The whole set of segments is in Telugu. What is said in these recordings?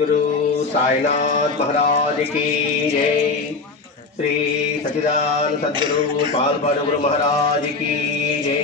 सद्गुरु साईनाथ महाराज की जय। श्री सच्चिदानंद सद्गुरु पालपाड़ गुरु महाराज की जय।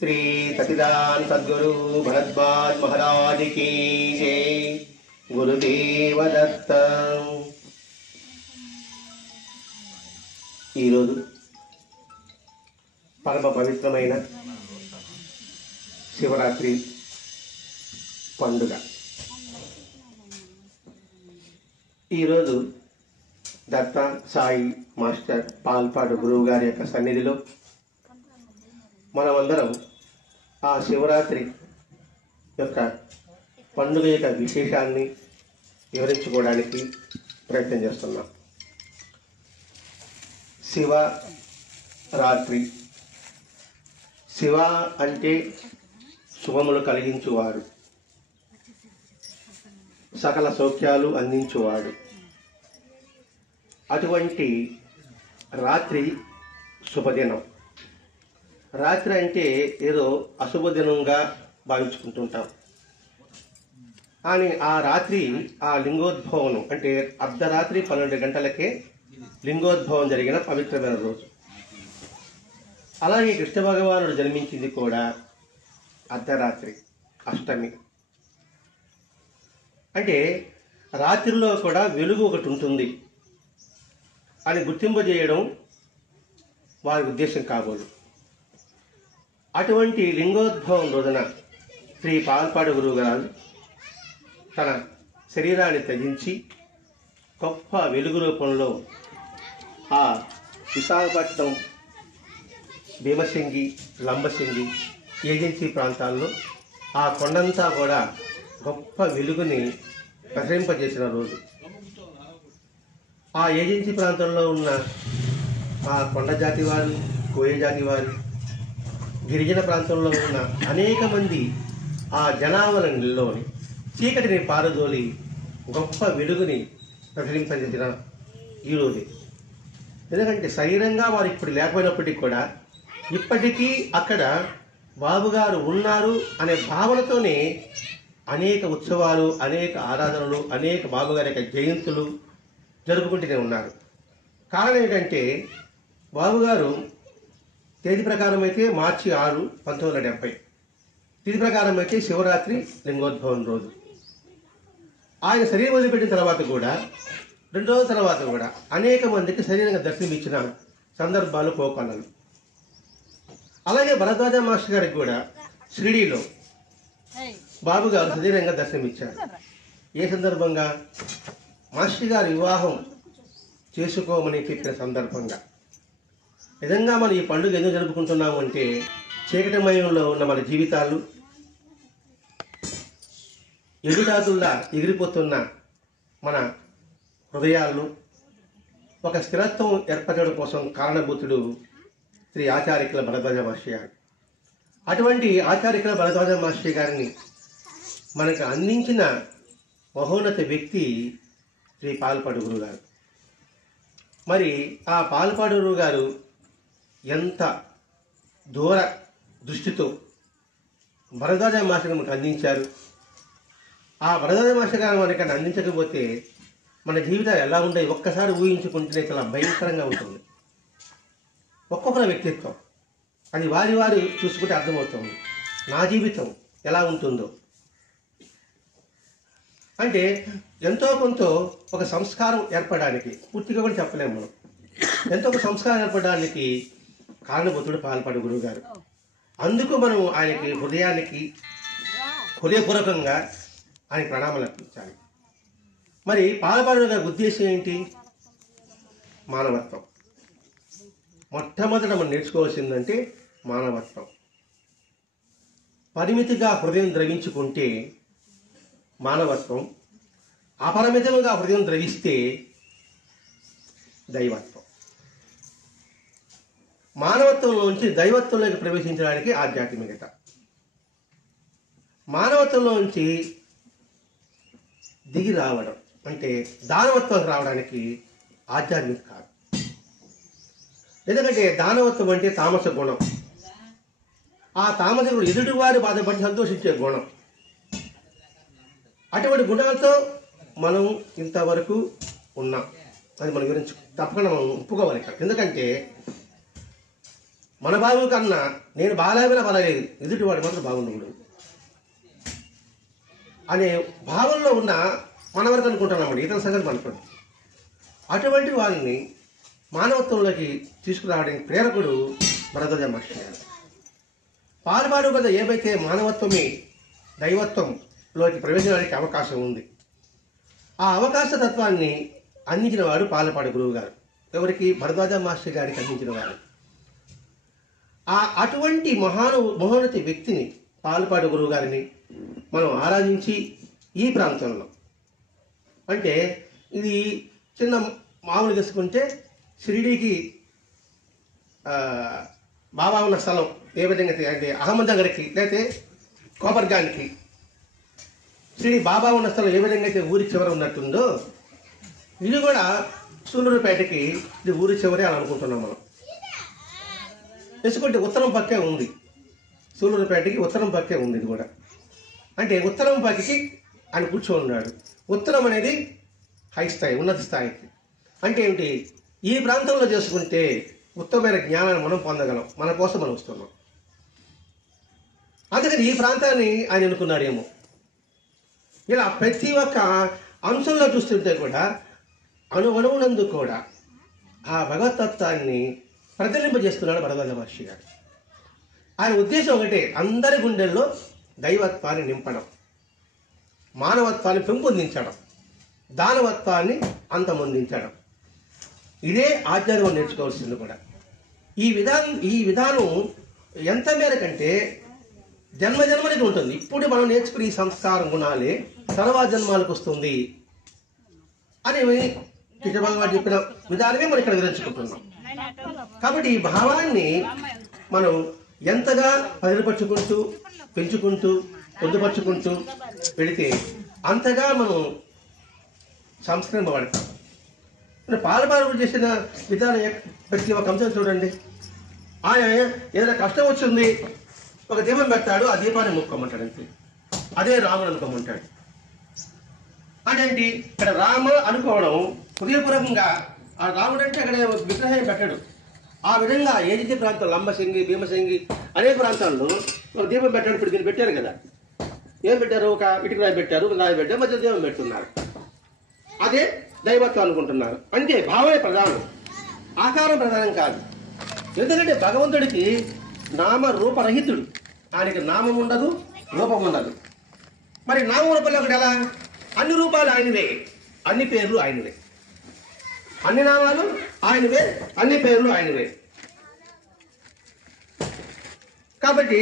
श्री सच्चिदानंद सद्गुरु भरद्वाज महाराज की जय। गुरुदेव दत्त। परम पवित्रమైన శివరాత్రి పండుగ ఈరోజు దత్త సాయి మాస్టర్ పాల్పాడు గురువు గారి యొక్క సన్నిధిలో మనమందరం ఆ శివరాత్రి యొక్క పండుగ యొక్క విశేషాన్ని వివరించుకోవడానికి ప్రయత్నం చేస్తున్నాం. శివరాత్రి, శివ అంటే శుభములు కలిగించువాడు, సకల సౌఖ్యాలు అందించువాడు. అటువంటి రాత్రి శుభదినం. రాత్రి అంటే ఏదో అశుభదినంగా భావించుకుంటుంటాం, కానీ ఆ రాత్రి ఆ లింగోద్భవం అంటే అర్ధరాత్రి 12 గంటలకే లింగోద్భవం జరిగిన పవిత్రమైన రోజు. అలాగే కృష్ణ భగవానుడు జన్మించింది కూడా అర్ధరాత్రి, అష్టమి. అంటే రాత్రిలో కూడా వెలుగు ఒకటి ఉంటుంది అని గుర్తింపజేయడం వారి ఉద్దేశం కాబోలు. అటువంటి లింగోద్భవం రోజున శ్రీ పాల్పాడు గురువు గారు తన శరీరాన్ని త్యజించి గొప్ప వెలుగు రూపంలో ఆ విశాఖపట్నం, భీమసింగి, లంబసింగి ఏజెన్సీ ప్రాంతాల్లో ఆ కొండంతా కూడా గొప్ప వెలుగుని ప్రసరింపజేసిన రోజు. ఆ ఏజెన్సీ ప్రాంతంలో ఉన్న ఆ కొండ జాతి వారు, కోయ జాతి వారు, గిరిజన ప్రాంతంలో ఉన్న అనేక మంది ఆ జనావళిలోని చీకటిని పారదోలి గొప్ప వెలుగుని ప్రసరింపజేసిన ఈరోజే. ఎందుకంటే శరీరంగా వారు ఇప్పుడు లేకపోయినప్పటికీ కూడా ఇప్పటికీ అక్కడ బాబుగారు ఉన్నారు అనే భావనతోనే అనేక ఉత్సవాలు, అనేక ఆరాధనలు, అనేక బాబుగారి యొక్క జయంతులు జరుపుకుంటూనే ఉన్నారు. కారణం ఏంటంటే బాబుగారు తేదీ ప్రకారం అయితే మార్చి 6, 1970, తిథి ప్రకారం అయితే శివరాత్రి లింగోద్భవం రోజు. ఆయన శరీరం వదిలిపెట్టిన తర్వాత కూడా 2 రోజుల తర్వాత కూడా అనేక మందికి శరీరంగా దర్శనమిచ్చిన సందర్భాలు పోకలలు. అలాగే భరద్వాజ మాస్టర్ గారికి కూడా షిరిడీలో బాబు గారు శరీరంగా దర్శనమిచ్చారు. ఏ సందర్భంగా? మాస్టర్ గారు వివాహం చేసుకోమని చెప్పిన సందర్భంగా. నిజంగా మనం ఈ పండుగ ఎందుకు జరుపుకుంటున్నాము అంటే చీకటిమయంలో ఉన్న మన జీవితాలు ఎగుటాతుల్లా ఎగిరిపోతున్న మన హృదయాలను ఒక స్థిరత్వం ఏర్పరచడం కోసం కారణభూతుడు శ్రీ ఆచార్యకుల భరద్వాజ మాస్టర్ గారు. అటువంటి ఆచార్యకుల భరద్వాజ మాస్టర్ గారిని మనకు అందించిన మహోన్నత వ్యక్తి శ్రీ పాల్పాడు గురువు గారు. మరి ఆ పాల్పాడు గురువు గారు ఎంత దూర దృష్టితో భరద్వాజ మాస్టర్ మనకు అందించారు. ఆ భరద్వాజ మాస్టర్ గారు మనకి అందించకపోతే మన జీవితాలు ఎలా ఉంటాయి ఒక్కసారి ఊహించుకుంటేనే చాలా భయంకరంగా ఉంటుంది. ఒక్కొక్కరి వ్యక్తిత్వం అది వారి వారు చూసుకుంటే అర్థమవుతుంది. నా జీవితం ఎలా ఉంటుందో అంటే ఎంతో కొంత ఒక సంస్కారం ఏర్పడడానికి, పూర్తిగా కూడా చెప్పలేము మనం, ఎంతో ఒక సంస్కారం ఏర్పడడానికి కారణభూతుడు పాల్పాడు గురువు గారు. అందుకు మనం ఆయనకి హృదయపూర్వకంగా ఆయన ప్రణామాలు అర్పించాలి. మరి పాల్పాడు గారి ఉద్దేశం ఏంటి? మానవత్వం. మొట్టమొదట మనం నేర్చుకోవాల్సిందంటే మానవత్వం. పరిమితిగా హృదయం ద్రవించుకుంటే మానవత్వం, అపరిమితముగా హృదయం ద్రవిస్తే దైవత్వం. మానవత్వంలోంచి దైవత్వంలోకి ప్రవేశించడానికి ఆధ్యాత్మికత, మానవత్వంలోంచి దిగి రావడం అంటే దానవత్వం రావడానికి ఆధ్యాత్మిక కాదు. ఎందుకంటే దానవత్వం అంటే తామస గుణం. ఆ తామస గుణం ఎదుటివారి బాధపడి సంతోషించే గుణం. అటువంటి గుణాలతో మనం ఇంతవరకు ఉన్నాం, అది మన గురించి తప్పకుండా మనం ఒప్పుకోవాలి. ఎందుకంటే మన బాగు కన్నా నేను బాగాలేమైనా బాగాలేదు, ఎదుటివాడు మాత్రం బాగుండకూడదు అనే భావంలో ఉన్న మన వరకు అనుకుంటున్నామండి, ఇతర సంగతి అనుకోండి. అటువంటి వాళ్ళని మానవత్వంలోకి తీసుకురావడానికి ప్రేరకుడు భరద్వాజ మహర్షి గారు. పాల్పాడు వద్ద ఏవైతే మానవత్వమే దైవత్వంలోకి ప్రవేశించడానికి అవకాశం ఉంది, ఆ అవకాశ తత్వాన్ని అందించిన వాడు పాలపాడు గురువు గారు. ఎవరికి? భరద్వాజ మహర్షి గారికి అందించిన వాడు. అటువంటి మహోన్నతి వ్యక్తిని, పాలపాడు గురువు గారిని మనం ఆరాధించి ఈ ప్రాంతంలో, అంటే ఇది చిన్న మామూలు తీసుకుంటే షిరిడీకి బాబా ఉన్న స్థలం ఏ విధంగా అంటే అహ్మద్నగర్కి లేకపోతే కోపర్గాన్కి షిరిడి బాబా ఉన్న స్థలం ఏ విధంగా అయితే ఊరి చివర ఉన్నట్టుందో, ఇది కూడా సూళ్ళూరుపేటకి ఇది ఊరి చివరే అని అనుకుంటున్నాం మనం. ఎందుకంటే ఉత్తరం పక్కే ఉంది, సూళ్ళూరుపేటకి ఉత్తరం పక్కే ఉంది. ఇది కూడా అంటే ఉత్తరం పక్కకి ఆయన కూర్చొని ఉన్నాడు. ఉత్తరం అనేది హై స్థాయి, ఉన్నత స్థాయికి. అంటే ఏమిటి? ఈ ప్రాంతంలో చేసుకుంటే ఉత్తమమైన జ్ఞానాన్ని మనం పొందగలం, మన కోసం మనం వస్తున్నాం. అందుకని ఈ ప్రాంతాన్ని ఆయన ఎన్నుకున్నాడేమో. ఇలా ప్రతి ఒక్క అంశంలో చూస్తుంటే కూడా అణువణువునందు కూడా ఆ భగవతత్వాన్ని ప్రతిలింపజేస్తున్నాడు భరద్వాజ మహర్షి గారు. ఆయన ఉద్దేశం ఒకటే, అందరి గుండెల్లో దైవత్వాన్ని నింపడం, మానవత్వాన్ని పెంపొందించడం, దానవత్వాన్ని అంతమొందించడం. ఇదే ఆధ్యాత్మం నేర్చుకోవాల్సింది కూడా. ఈ విధానం ఎంత మేరకంటే జన్మజన్మనికి ఉంటుంది. ఇప్పుడు మనం నేర్చుకునే ఈ సంస్కారం గుణాలే తర్వాత జన్మాలకు వస్తుంది అని కృష్ణభగవానుడు చెప్పిన విధానమే మనం ఇక్కడ వివరించుకుంటున్నాం. కాబట్టి ఈ భావాన్ని మనం ఎంతగా పదిలపరుచుకుంటూ, పెంచుకుంటూ, పొందుపరుచుకుంటూ వెళితే అంతగా మనం సంస్కరింపబడతాం. పాలపాలు చేసిన విధానం ప్రతి ఒక్క అంశం చూడండి. ఆయన ఏదైనా కష్టం వచ్చింది, ఒక దీపం పెడతాడు, ఆ దీపాన్ని ముక్కోమంటాడు అంతే. అదే రాముడు అనుకోమంటాడు. అదేంటి? ఇక్కడ రామ అనుకోవడం హృదయపూర్వకంగా. ఆ రాముడు అంటే అక్కడ విగ్రహం పెట్టాడు. ఆ విధంగా ఏజెన్సీ ప్రాంతం లంబసింగి, భీమసింగి అనేక ప్రాంతాల్లో ఒక దీపం పెట్టాడు. ఇప్పుడు దీన్ని పెట్టారు కదా, ఏం పెట్టారు? ఒక ఇటుక రాయి పెట్టారు, ఒక రాయి పెట్టారు, మధ్య దీపం పెట్టున్నారు. అదే దైవత్వం అనుకుంటున్నారు. అంటే భావమే ప్రధానం, ఆకారం ప్రధానం కాదు. ఎందుకంటే భగవంతుడికి నామ రూపరహితుడు, ఆయనకి నామం ఉండదు, రూపం ఉండదు. మరి నామ రూపంలో ఒకటి ఎలా? అన్ని రూపాలు ఆయనవే, అన్ని పేర్లు ఆయనవే, అన్ని నామాలు ఆయనవే, అన్ని పేర్లు ఆయనవే. కాబట్టి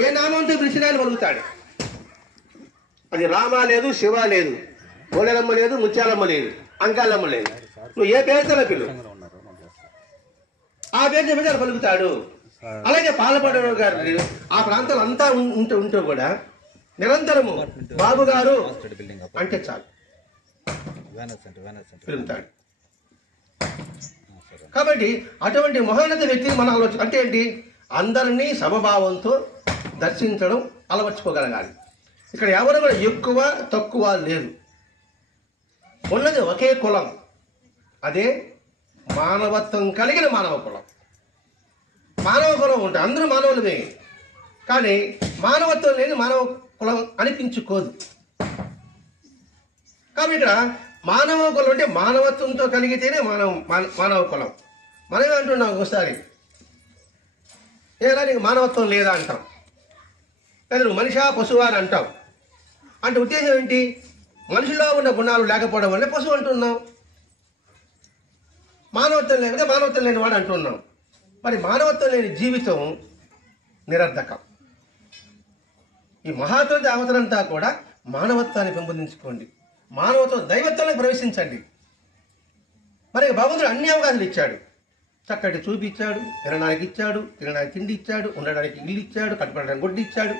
ఏ నామంతో పిలిచినా ఆయన పలుకుతాడు. అది రామ లేదు, శివ లేదు, పోలేరమ్మ లేదు, ముత్యాలమ్మ లేదు, అంకాలమ్మ లేదు. నువ్వు ఏ పేరుతో పిలు, ఆ పేరు చెప్పి ఆయన పలుకుతాడు. అలాగే పాలపాడు గారు ఆ ప్రాంతాలు అంతా ఉంటూ కూడా నిరంతరము బాబు గారు అంటే చాలు పిలుగుతాడు. కాబట్టి అటువంటి మహోన్నత వ్యక్తిని మన ఆలోచన అంటే ఏంటి? అందరినీ సమభావంతో దర్శించడం అలవర్చుకోగలగాలి. ఇక్కడ ఎవరు కూడా ఎక్కువ తక్కువ లేదు, ఉన్నది ఒకే కులం, అదే మానవత్వం కలిగిన మానవ కులం. మానవ కులం ఉంటుంది, అందరూ మానవులమే, కానీ మానవత్వం లేని మానవ కులం అనిపించుకోదు. కాబట్టి ఇక్కడ మానవ కులం అంటే మానవత్వంతో కలిగితేనే మానవ కులం. మనమే అంటున్నాం ఒకసారి, ఏదా నీకు మానవత్వం లేదా అంటాం, లేదా నువ్వు మనిషా పశువా అని అంటావు. అంటే ఉద్దేశం ఏంటి? మనిషిలో ఉన్న గుణాలు లేకపోవడం వల్లే పశువు అంటున్నాం, మానవత్వం లేకపోతే మానవత్వం లేని వాడు అంటున్నాం. మరి మానవత్వం లేని జీవితం నిరర్ధకం. ఈ మహాత్మ అవతరంతా కూడా మానవత్వాన్ని పెంపొందించుకోండి, మానవత్వం దైవత్వాన్ని ప్రవేశించండి. మరి భగవంతుడు అన్ని అవకాశాలు ఇచ్చాడు, చక్కటి చూపిచ్చాడు, తినడానికి ఇచ్చాడు, తినడానికి తిండి ఇచ్చాడు, ఉండడానికి ఇల్లు ఇచ్చాడు, కట్టుకోవడానికి గుడ్డి ఇచ్చాడు,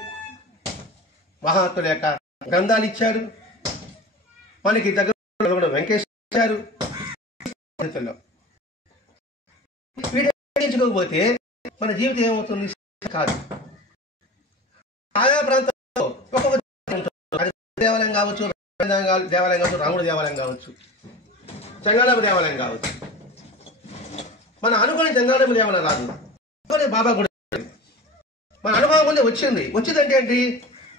మహాత్ముల యొక్క గ్రంథాలు ఇచ్చాడు, మనకి దగ్గర వెంకటేశ్వర ఇచ్చారు. వీటించుకోకపోతే మన జీవితం ఏమవుతుంది? కాదు. ఆయా ప్రాంతాల్లో ఒక్కొక్క దేవాలయం కావచ్చు, దేవాలయం కావచ్చు, రాముడి దేవాలయం కావచ్చు, చెంగాళమ్మ దేవాలయం కావచ్చు. మన అనుకోని చెంగాళమ్మ దేవాలయం రాదు, అనుకోని బాబా గుడి. మన అనుభవం ముందే వచ్చిందంటే ఏంటి,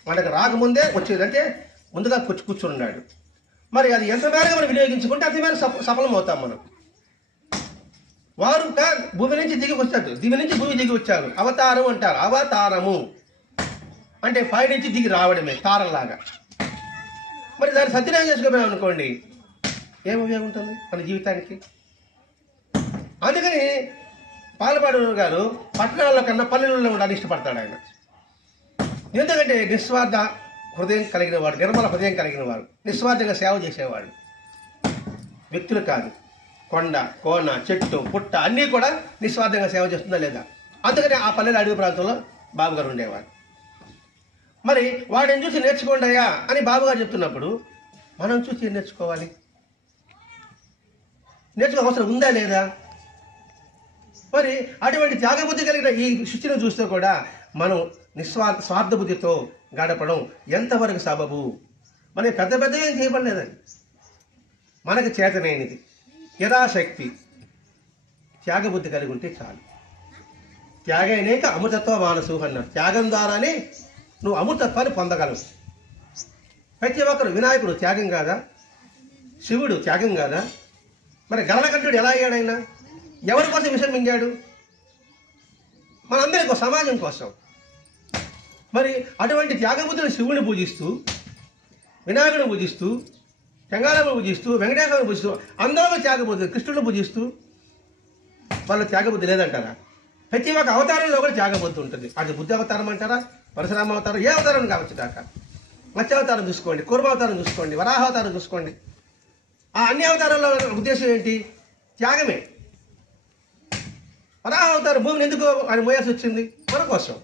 మనకు రాకముందే వచ్చేదంటే ముందుగా కూర్చున్నాడు. మరి అది ఎంత మేరకు మనం వినియోగించుకుంటే అంత మేరకు సఫలం అవుతాం మనం. వారు భూమి నుంచి దిగి వచ్చారు, దివి నుంచి భూమి దిగి వచ్చారు. అవతారం అంటారు. అవతారము అంటే పై నుంచి దిగి రావడమే, తారంలాగా. మరి దాన్ని సత్యనాయం చేసుకోపోయాం అనుకోండి, ఏం ఉపయోగం ఉంటుంది మన జీవితానికి? అందుకని పాలపాడు గారు పట్టణాల్లో కన్నా పల్లెల్లో ఉండాలని ఇష్టపడతాడు ఆయన. ఎందుకంటే నిస్వార్థ హృదయం కలిగిన వాడు, నిర్మల హృదయం కలిగిన వాడు, నిస్వార్థంగా సేవ చేసేవాడు. వ్యక్తులు కాదు, కొండ కోన చెట్టు పుట్ట అన్నీ కూడా నిస్వార్థంగా సేవ చేస్తుందా లేదా? అందుకని ఆ పల్లెల అడవి ప్రాంతంలో బాబుగారు ఉండేవాడు. మరి వాడిని చూసి నేర్చుకోండి అయ్యా అని బాబుగారు చెప్తున్నప్పుడు మనం చూసి ఏం నేర్చుకోవాలి? నేర్చుకో అవసరం ఉందా లేదా? మరి అటువంటి త్యాగబుద్ధి కలిగిన ఈ సృష్టిని చూస్తే కూడా మనం స్వార్థ బుద్ధితో గడపడం ఎంతవరకు సబబు? మనకి పెద్ద పెద్ద ఏం చేయబడలేదండి. మనకు చేతనైనది యథాశక్తి త్యాగబుద్ధి కలిగి ఉంటే చాలు. త్యాగైనేక అమృతత్వ మానసు అన్నారు. త్యాగం ద్వారానే నువ్వు అమృతత్వాన్ని పొందగలవు. ప్రతి ఒక్కరు, వినాయకుడు త్యాగం కాదా? శివుడు త్యాగం కాదా? మరి గరళకంఠుడు ఎలా అయ్యాడైనా? ఎవరి కోసం విషయం మింగాడు? మనందరికీ, సమాజం కోసం. మరి అటువంటి త్యాగబుద్ధులు శివుడిని పూజిస్తూ, వినాయకుడిని పూజిస్తూ, చెంగాళమ్మను పూజిస్తూ, వెంకటేశ్వరుని పూజిస్తూ, అందరూ త్యాగబుద్ధులు, కృష్ణుడిని పూజిస్తూ వాళ్ళ త్యాగబుద్ధి లేదంటారా? ప్రతి ఒక్క అవతారంలో కూడా త్యాగబుద్ధి ఉంటుంది. అది బుద్ధి అవతారం అంటారా, పరశురామ అవతారం, ఏ అవతారం కావచ్చు కాక. మత్స్యావతారం చూసుకోండి, కూర్మ అవతారం చూసుకోండి, వరాహ అవతారం చూసుకోండి. ఆ అన్ని అవతారంలో ఉద్దేశం ఏంటి? త్యాగమే. వరాహ అవతారం భూమిని ఎందుకు ఆయన మోయాల్సి వచ్చింది? మన కోసం.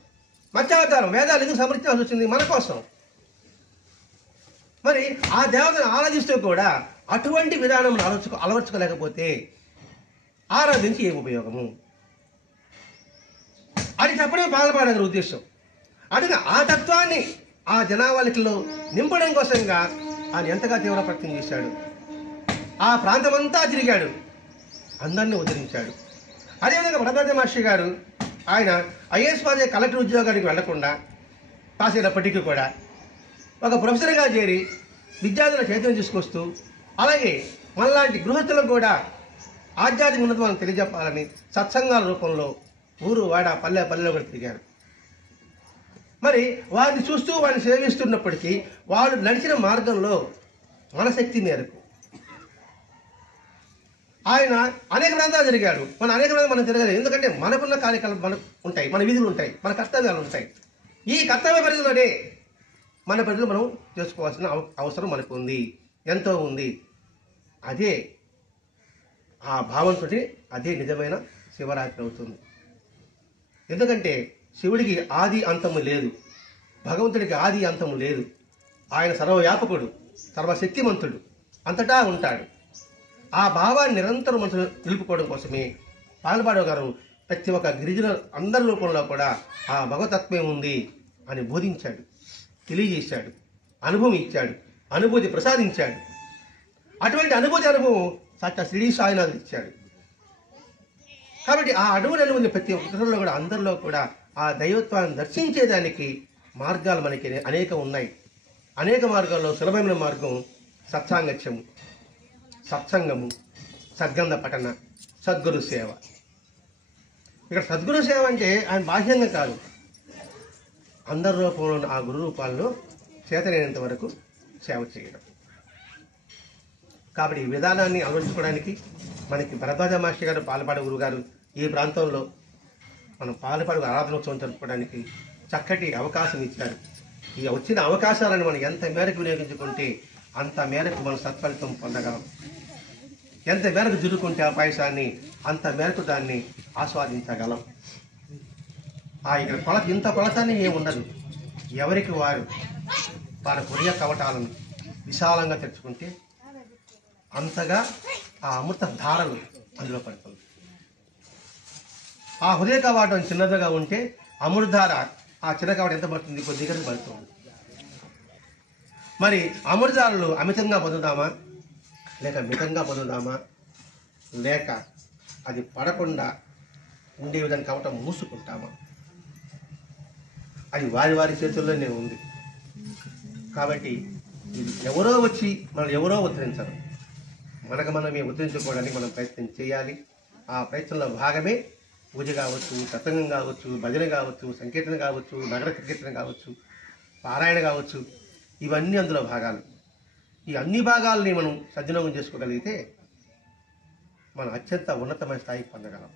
మత్స్యావతారం వేదాలు ఎందుకు సమర్పించాల్సి వచ్చింది? మన కోసం. మరి ఆ దేవతను ఆరాధిస్తూ కూడా అటువంటి విధానం అలవర్చుకోలేకపోతే ఆరాధించి ఏం ఉపయోగము? అది చెప్పడమే బాధపడగల ఉద్దేశం. అందుకే ఆ తత్వాన్ని ఆ జనావళికలో నింపడం కోసంగా ఆయన ఎంతగా తీవ్ర ప్రయత్నం చేశాడు. ఆ ప్రాంతమంతా తిరిగాడు, అందరినీ ఉద్ధరించాడు. అదేవిధంగా వరదరాజ మహర్షి గారు ఆయన ఐఏఎస్ పాస్ కలెక్టర్ ఉద్యోగానికి వెళ్లకుండా పాసైనప్పటికీ కూడా ఒక ప్రొఫెసర్గా చేరి విద్యార్థుల చైతన్యం తీసుకొస్తూ, అలాగే మనలాంటి గృహస్థులకు కూడా ఆధ్యాత్మిక ఉన్నతమని తెలియజెప్పాలని సత్సంగాల రూపంలో ఊరు వాడ పల్లె పల్లెలో కూడా తిరిగారు. మరి వారిని చూస్తూ వారిని సేవిస్తున్నప్పటికీ వాళ్ళు నడిచిన మార్గంలో మన శక్తి మేరకు ఆయన అనేక ప్రాంతాలు తిరిగాడు. అనేక ప్రాంతాలు మనం తిరగలేదు. ఎందుకంటే మనకున్న కార్యకలాపాలు మనకు ఉంటాయి, మన విధులు ఉంటాయి, మన కర్తవ్యాలు ఉంటాయి. ఈ కర్తవ్య పరిధిలోనే మన పరిధిలో మనం చేసుకోవాల్సిన అవసరం మనకు ఉంది, ఎంతో ఉంది. అదే ఆ భావంతో అదే నిజమైన శివరాత్రి అవుతుంది. ఎందుకంటే శివుడికి ఆది అంతము లేదు, భగవంతుడికి ఆది అంతము లేదు. ఆయన సర్వవ్యాపకుడు, సర్వశక్తిమంతుడు, అంతటా ఉంటాడు. ఆ భావాన్ని నిరంతరం మనసు నిలుపుకోవడం కోసమే పాలపాడు గారు ప్రతి ఒక్క గిరిజన అందరి రూపంలో కూడా ఆ భగవతత్వం ఉంది అని బోధించాడు, తెలియజేశాడు, అనుభవం ఇచ్చాడు, అనుభూతి ప్రసాదించాడు. అటువంటి అనుభవం సాక్షాత్ షిరిడి సాయినాథ్ ఇచ్చాడు. కాబట్టి ఆ అనుభూతి ప్రతి ఒక్కరిలో కూడా, అందరిలో కూడా ఆ దైవత్వాన్ని దర్శించేదానికి మార్గాలు మనకి అనేక ఉన్నాయి. అనేక మార్గాల్లో సులభమైన మార్గం సత్సాంగత్యము, సత్సంగము, సద్గంధ పఠన, సద్గురు సేవ. ఇక్కడ సద్గురు సేవ అంటే ఆయన బాహ్యంగా కాదు, అందరి రూపంలో ఆ గురు రూపాల్లో చేతనైనంత వరకు సేవ చేయడం. కాబట్టి ఈ విధానాన్ని అలవర్చుకోవడానికి మనకి భరద్వాజ మాస్టర్ గారు, పాలపాడు గురువు గారు ఈ ప్రాంతంలో మనం పాలపాడు ఆరాధనోత్సవం జరుపుకోవడానికి చక్కటి అవకాశం ఇచ్చారు. ఈ వచ్చిన అవకాశాలను మనం ఎంత మేరకు వినియోగించుకుంటే అంత మేరకు మనం సత్ఫలితం పొందగలం. ఎంత మేరకు జురుకుంటే ఆ పాయసాన్ని అంత మేరకు దాన్ని ఆస్వాదించగలం. ఇక్కడ ఇంత కొలతాన్ని ఏముండదు. ఎవరికి వారి హృదయ కవటాలను విశాలంగా తెచ్చుకుంటే అంతగా ఆ అమృత ధారలు అందులో పడుతుంది. ఆ హృదయ కవాటం చిన్నదిగా ఉంటే అమృతధార ఆ చిన్న కవాటం ఎంత పడుతుంది? కొద్దిగా పడుతుంది. మరి అమృతాలు అమితంగా పొందుదామా, లేక మితంగా పొందుదామా, లేక అది పడకుండా ఉండే విధంగా కవటం మూసుకుంటామా? అది వారి వారి చేతుల్లోనే ఉంది. కాబట్టి ఇది ఎవరో వచ్చి మనం ఎవరో ఉద్ధరించరు, మనకు మనమే ఉద్ధరించుకోవడానికి మనం ప్రయత్నం చేయాలి. ఆ ప్రయత్నంలో భాగమే పూజ కావచ్చు, సత్సంగం కావచ్చు, భజన కావచ్చు, సంకీర్తన కావచ్చు, నగర కీర్తన కావచ్చు, పారాయణ కావచ్చు, ఇవన్నీ అందులో భాగాలు. ఈ అన్ని భాగాలని మనం సద్వినియోగం చేసుకోగలిగితే మనం అత్యంత ఉన్నతమైన స్థాయికి పొందగలం.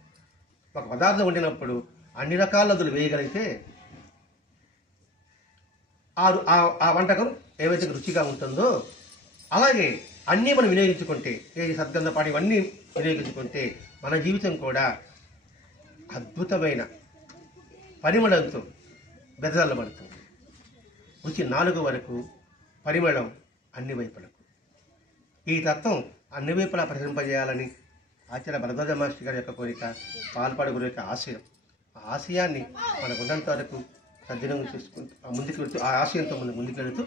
ఒక పదార్థం వండినప్పుడు అన్ని రకాల నదులు వేయగలిగితే ఆ వంటకం ఏవైతే రుచిగా ఉంటుందో, అలాగే అన్నీ మనం వినియోగించుకుంటే, ఏ సద్గంధపాటి ఇవన్నీ వినియోగించుకుంటే మన జీవితం కూడా అద్భుతమైన పరిమళంతో బెదజల్లబడుతుంది. రుచి 4 వరకు, పరిమళం అన్ని వైపులకు. ఈ తత్వం అన్ని వైపులా ప్రసరింపజేయాలని ఆచార్య భరద్వాజ మాస్టర్ గారి యొక్క కోరిక, పాల్పాడు గురి యొక్క ఆశయం. ఆ ఆశయాన్ని మనకున్నంత వరకు సద్వినియోగం చేసుకుంటూ ముందుకు వెళుతూ, ఆ ఆశయంతో ముందుకు వెళుతూ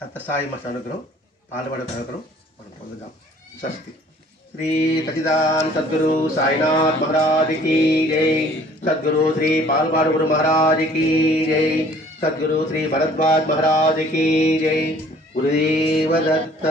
తత్సాయి మాస్టర్ అనుగ్రహం, పాల్పాడు అనుగ్రహం మనం పొందుదాం. స్వస్తి. శ్రీ సచిదానంద సద్గురు సాయినాథ్ మహారాజ్ की जय, सद्गुरु श्री पालपाड़ गुरु महाराज की जय, सद्गुरु श्री भरद्वाज महाराज की जय। गुरुदेव दत्त।